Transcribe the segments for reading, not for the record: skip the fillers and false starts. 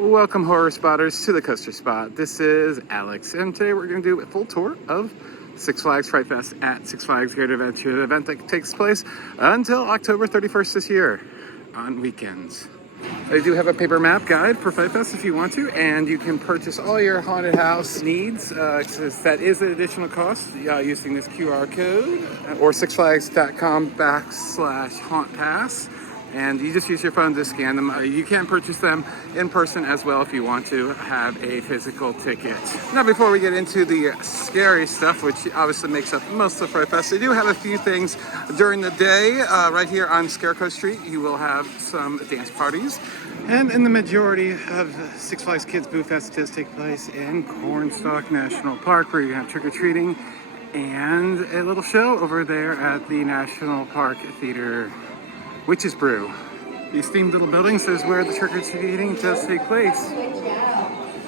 Welcome, horror spotters, to the Coaster Spot. This is Alex, and today we're going to do a full tour of Six Flags Fright Fest at Six Flags Great Adventure, an event that takes place until October 31st this year on weekends. I do have a paper map guide for Fright Fest if you want to, and you can purchase all your haunted house needs. That is an additional cost using this QR code or sixflags.com/hauntpass. And you just use your phone to scan them. You can purchase them in person as well if you want to have a physical ticket. Now, before we get into the scary stuff, which obviously makes up most of Fright Fest, they do have a few things during the day. Right here on Scarecrow Street, you will have some dance parties. And in the majority of Six Flags Kids Boo Fest does take place in Cornstalk National Park, where you have trick-or-treating and a little show over there at the National Park Theater Witch's Brew. These themed little buildings is where the trick-or-treating does take place.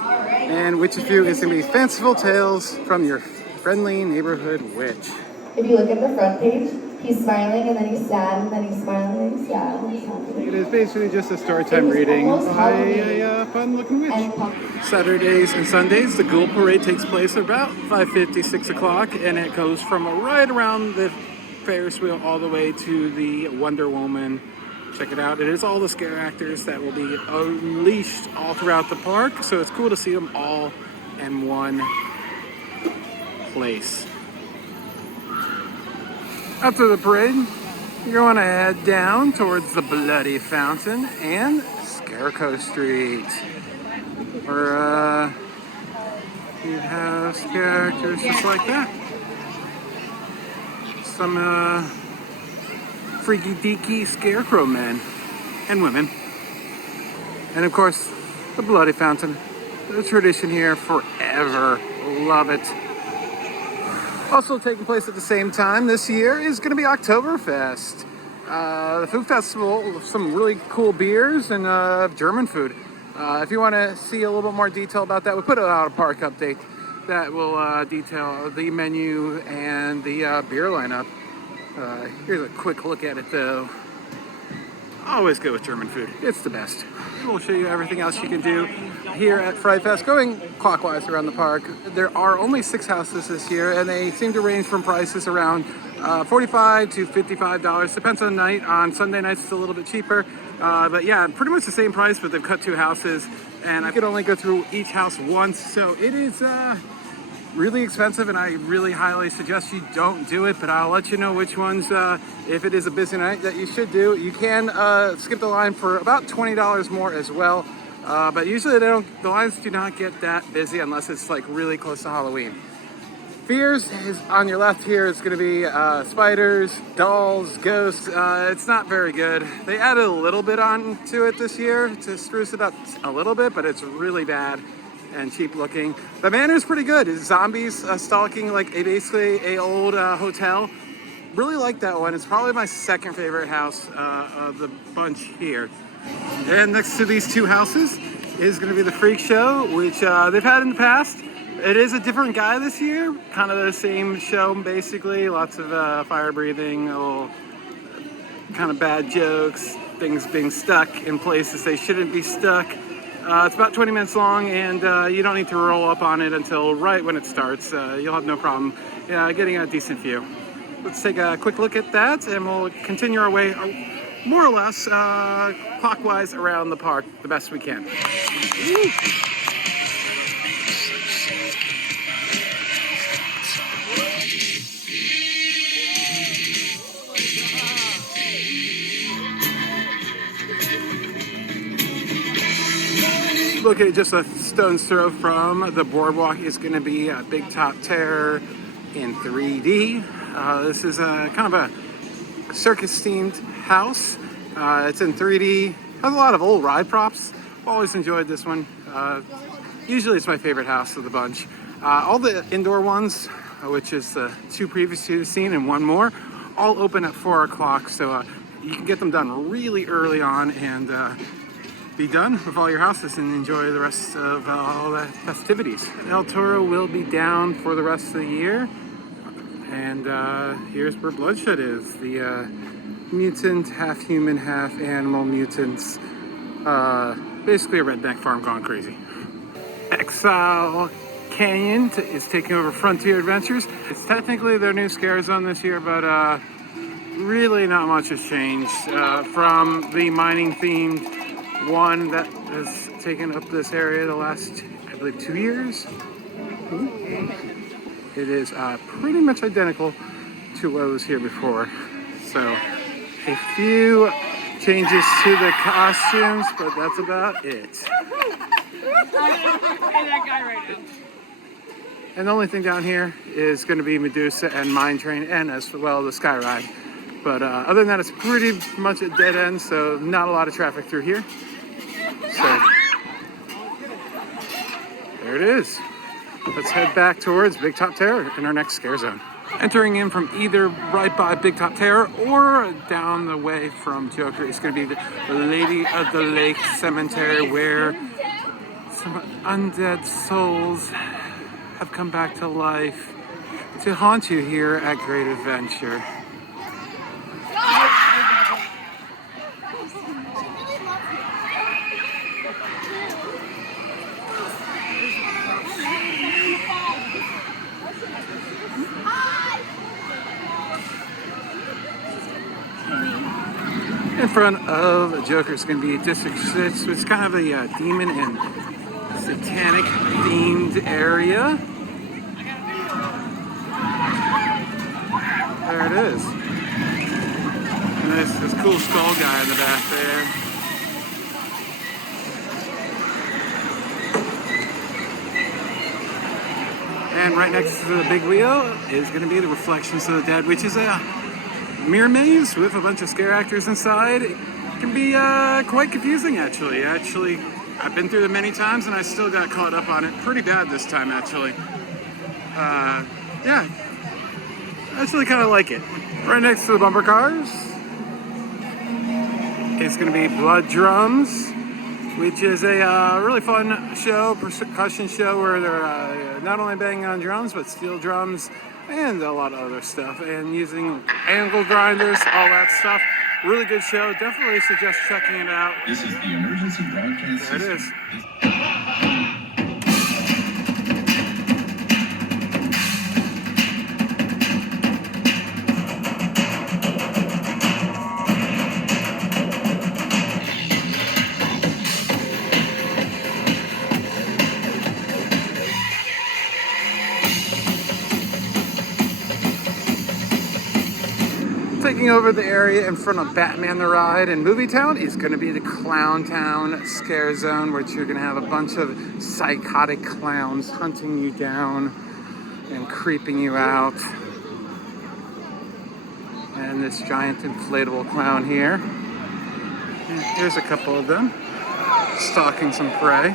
And Witch's Brew is going to be fanciful tales from your friendly neighborhood witch. If you look at the front page, he's smiling and then he's sad and then he's smiling and he's sad and he's happy. It is basically just a storytime reading by a fun-looking witch. Saturdays and Sundays, the Ghoul Parade takes place at about 5:50, 6 o'clock, and it goes from right around the Ferris wheel all the way to the Wonder Woman. Check it out. It is all the scare actors that will be unleashed all throughout the park, so it's cool to see them all in one place. After the parade, you're going to head down towards the Bloody Fountain and Scarecrow Street, where you have characters just like that. Some freaky deaky scarecrow men and women. And of course, the Bloody Fountain. The tradition here forever. Love it. Also taking place at the same time this year is going to be Oktoberfest. The food festival with some really cool beers and German food. If you want to see a little bit more detail about that, we put out a park update that will detail the menu and the beer lineup. Here's a quick look at it though. Always go with German food. It's the best. We'll show you everything else you can do here at Fright Fest. Going clockwise around the park, there are only 6 houses this year, and they seem to range from prices around $45 to $55. Depends on the night. On Sunday nights, it's a little bit cheaper. But yeah, pretty much the same price, but they've cut 2 houses, and I could only go through each house once, so it is really expensive, and I really highly suggest you don't do it, but I'll let you know which ones, if it is a busy night, that you should do. You can skip the line for about $20 more as well, but usually the lines do not get that busy unless it's like really close to Halloween. Fears is on your left here. It's going to be spiders, dolls, ghosts. It's not very good. They added a little bit on to it this year to spruce it up a little bit, but it's really bad and cheap looking. The manor is pretty good. It's zombies stalking like basically a old hotel. Really like that one. It's probably my second favorite house of the bunch here. And next to these 2 houses is going to be the Freak Show, which they've had in the past. It is a different guy this year, kind of the same show basically. Lots of fire breathing, little kind of bad jokes, things being stuck in places they shouldn't be stuck. It's about 20 minutes long, and you don't need to roll up on it until right when it starts. You'll have no problem getting a decent view. Let's take a quick look at that, and we'll continue our way more or less clockwise around the park the best we can. Woo. Located just a stone's throw from the boardwalk is going to be a Big Top Terror in 3D. This is kind of a circus-themed house. It's in 3D. Has a lot of old ride props. Always enjoyed this one. Usually it's my favorite house of the bunch. All the indoor ones, which is the 2 previously seen and 1 more, all open at 4 o'clock. So you can get them done really early on and be done with all your houses and enjoy the rest of all the festivities. El Toro will be down for the rest of the year, and here's where Bloodshed is. The mutant, half human, half animal mutants Basically a redneck farm gone crazy. Exile Canyon is taking over Frontier Adventures. It's technically their new scare zone this year, but really not much has changed from the mining themed one that has taken up this area the last, I believe, 2 years. It is pretty much identical to what was here before. So a few changes to the costumes, but that's about it. And the only thing down here is going to be Medusa and Mine Train, and as well the Sky Ride. But other than that, it's pretty much a dead end, so not a lot of traffic through here. So there it is. Let's head back towards Big Top Terror in our next scare zone. Entering in from either right by Big Top Terror or down the way from Joker is going to be the Lady of the Lake Cemetery, where some undead souls have come back to life to haunt you here at Great Adventure. In front of Joker is going to be District 6, which is kind of a demon and satanic themed area. There it is. And there's this cool skull guy in the back there. And right next to the big wheel is going to be the Reflections of the Dead, which is a mirror maze with a bunch of scare actors inside. It can be quite confusing, actually. I've been through them many times and I still got caught up on it pretty bad this time, actually. Yeah, I actually kind of like it. Right next to the bumper cars is going to be Blood Drums, which is a really fun show, percussion show, where they're not only banging on drums, but steel drums and a lot of other stuff, and using angle grinders, all that stuff. Really good show. Definitely suggest checking it out. This is the emergency broadcast There it system. is. Taking over the area in front of Batman the Ride in Movie Town is going to be the Clown Town Scare Zone, which you're going to have a bunch of psychotic clowns hunting you down and creeping you out. And this giant inflatable clown here. And here's a couple of them stalking some prey.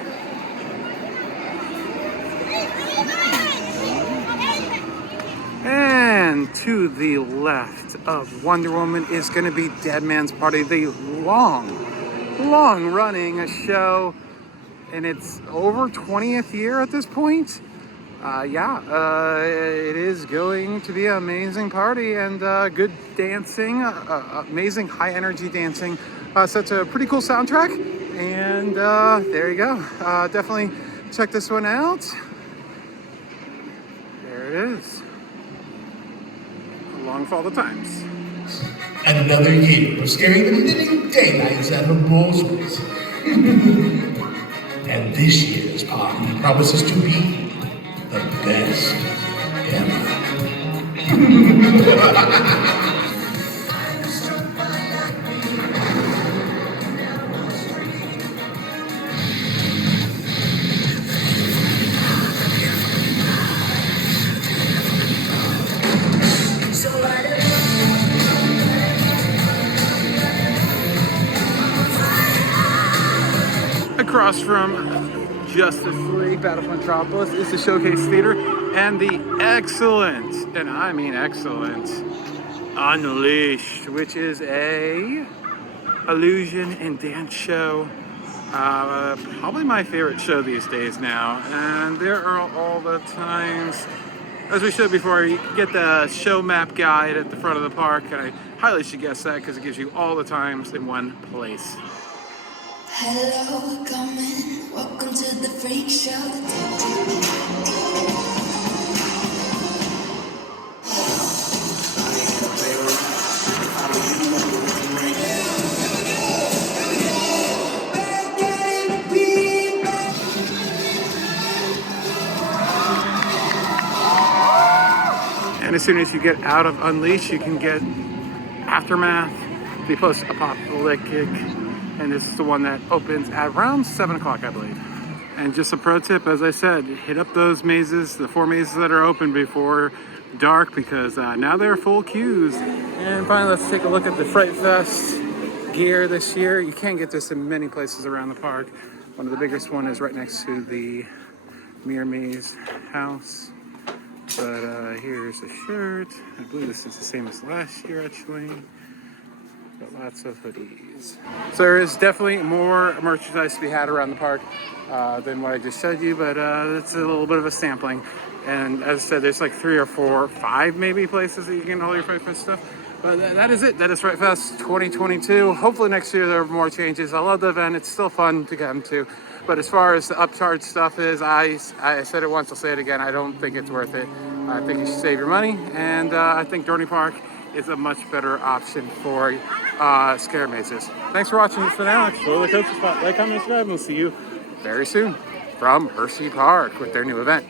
And to the left of Wonder Woman is going to be Dead Man's Party, the long running show, and it's over 20th year at this point. It is going to be an amazing party and good dancing, amazing high energy dancing. Such a pretty cool soundtrack, and there you go. Definitely check this one out. There it is. Along with all the times. Another year of scaring the living daylights out of Boswells. And this year's party promises to be the best ever. Across from Justice League Battle for Metropolis is the Showcase Theater and the excellent, and I mean excellent, Unleashed, which is a illusion and dance show. Probably my favorite show these days now. And there are all the times, as we showed before, you get the show map guide at the front of the park, and I highly suggest that because it gives you all the times in one place. Hello, come in. Welcome to the freak show. And as soon as you get out of Unleash, you can get Aftermath, the post-apocalyptic, and this is the one that opens at around 7 o'clock, I believe. And just a pro tip, as I said, hit up those mazes, the 4 mazes that are open before dark, because now they're full queues. And finally, let's take a look at the Fright Fest gear this year. You can get this in many places around the park. One of the biggest one is right next to the Mirror Maze house. But here's a shirt. I believe this is the same as last year, actually. Got lots of hoodies. So there is definitely more merchandise to be had around the park than what I just showed you, but it's a little bit of a sampling. And as I said, there's like 3 or 4, 5 maybe places that you can get all your Fright Fest stuff. But that is it. That is Fright Fest 2022. Hopefully next year there are more changes. I love the event. It's still fun to come to. But as far as the upcharge stuff is, I said it once, I'll say it again. I don't think it's worth it. I think you should save your money. And I think Dorney Park is a much better option for scare mazes. Thanks for watching. This for now. Explore the coaster spot. Like, comment, subscribe, and we'll see you very soon from Hershey Park with their new event.